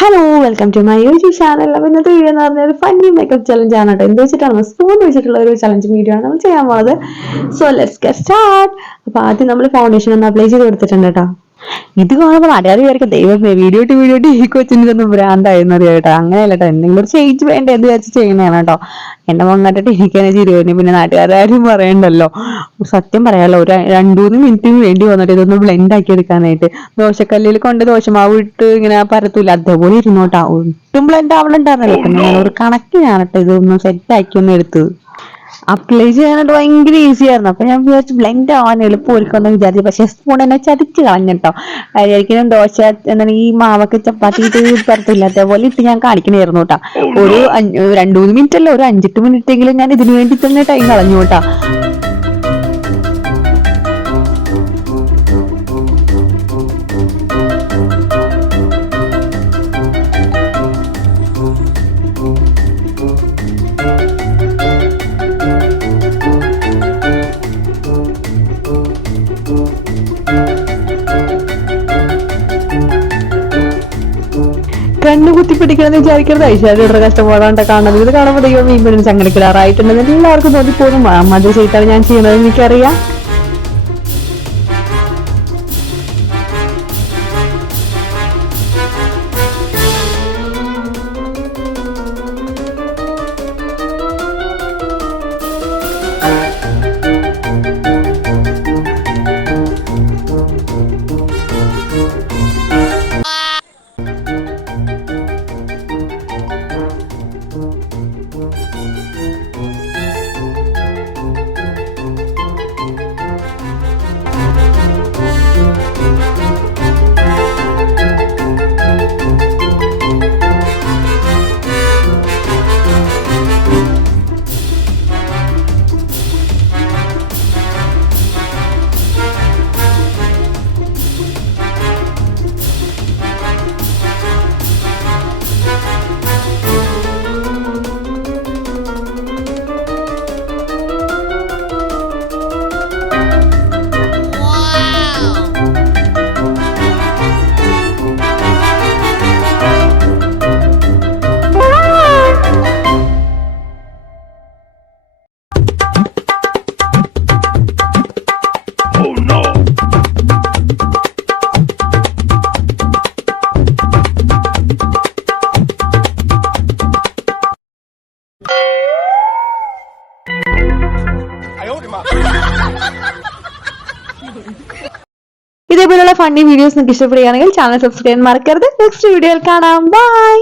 Hello welcome to my YouTube channel. അപ്പോൾ ഇന്നത്തെ video എന്ന് പറഞ്ഞാൽ ഒരു ഫണ്ണി മേക്കപ്പ് ചലഞ്ച് ആണ് കേട്ടോ. എന്ത് വെച്ചിട്ടാണ് സ്പൂൺ വെച്ചിട്ടുള്ള ഒരു ചലഞ്ച് വീഡിയോ ആണ് നമ്മൾ ചെയ്യാൻ പോകുന്നത്. So let's get start. അപ്പോൾ ആദ്യം നമ്മൾ ഫൗണ്ടേഷൻ ഒന്ന് അപ്ലൈ ചെയ്ത് കൊടുത്തിട്ടുണ്ട് കേട്ടോ. ഇത് കാണുമ്പോൾ അറിയാതെ വിചാരിക്കും ദൈവമേ വീഡിയോ ടു ഈ കൊച്ചിന് ഇതൊന്നും ഭ്രാന്തായിരുന്നു കേട്ടോ. അങ്ങനെയല്ല കേട്ടോ, എന്തെങ്കിലും ഒരു ചേഞ്ച് വേണ്ട എന്ന് വിചാരിച്ച് ചെയ്യുന്നതാണ് കേട്ടോ. എന്നെ വന്നിട്ട് എനിക്കതിനെ ചിരിവന്നെ, പിന്നെ നാട്ടുകാരും പറയണ്ടല്ലോ. സത്യം പറയാലോ, ഒരു 2-3 മിനിറ്റിന് വേണ്ടി വന്നിട്ട് ഇതൊന്ന് ബ്ലെൻഡ് ആക്കി എടുക്കാനായിട്ട്. ദോശക്കല്ലിൽ കൊണ്ട് ദോശമാവ് ഇട്ട് ഇങ്ങനെ പരത്തൂല, അതേപോലെ ഇരുന്നോട്ടാ. ഒട്ടും ബ്ലെൻഡ് ആവണുണ്ടായിരുന്നല്ലോ. പിന്നെ ഞാൻ ഒരു കണക്കിനാണ് കേട്ടോ ഇതൊന്ന് സെറ്റ് ആക്കി ഒന്ന് എടുത്തത്. അപ്ലൈ ചെയ്യാനായിട്ട് ഭയങ്കര ഈസി ആയിരുന്നു. അപ്പൊ ഞാൻ വിചാരിച്ചു ബ്ലെൻഡ് ആവാൻ എളുപ്പമായിരിക്കുമെന്ന് വിചാരിച്ചു. പക്ഷെ സ്പൂൺ എന്നെ ചതിച്ച് കളഞ്ഞിട്ടോ. ഒരിക്കലും ദോശ എന്താണ് ഈ മാവൊക്കെ ചപ്പാത്തി ഇട്ട് പരത്തില്ല, അതേപോലെ ഇട്ട് ഞാൻ കാണിക്കണായിരുന്നു കേട്ടാ. ഒരു 2-3 മിനിറ്റ് അല്ല, ഒരു 5-8 മിനിറ്റ് എങ്കിലും ഞാൻ ഇതിനു വേണ്ടി തന്നെ ടൈം കളഞ്ഞു കേട്ടാ. കണ്ണു കുത്തിപ്പിടിക്കണമെന്ന് വിചാരിക്കരുത്. ഐശ്വര്യയുടെ കഷ്ടപ്പാടാണ്ട് കാണുന്നത്. ഇത് കാണുമ്പോൾ ദൈവം വീണ്ടും സങ്കടിക്കലാറായിട്ടുണ്ടെന്ന് എല്ലാവർക്കും തോന്നിപ്പോകും. മതി ചെയ്താണ് ഞാൻ ചെയ്യുന്നത്, എനിക്കറിയാം. ഇതേപോലുള്ള ഫണ്ണി വീഡിയോസ് നിങ്ങൾക്ക് ഇഷ്ടപ്പെടുകയാണെങ്കിൽ ചാനൽ സബ്സ്ക്രൈബ് ചെയ്യാൻ മറക്കരുത്. നെക്സ്റ്റ് വീഡിയോയിൽ കാണാം. ബൈ.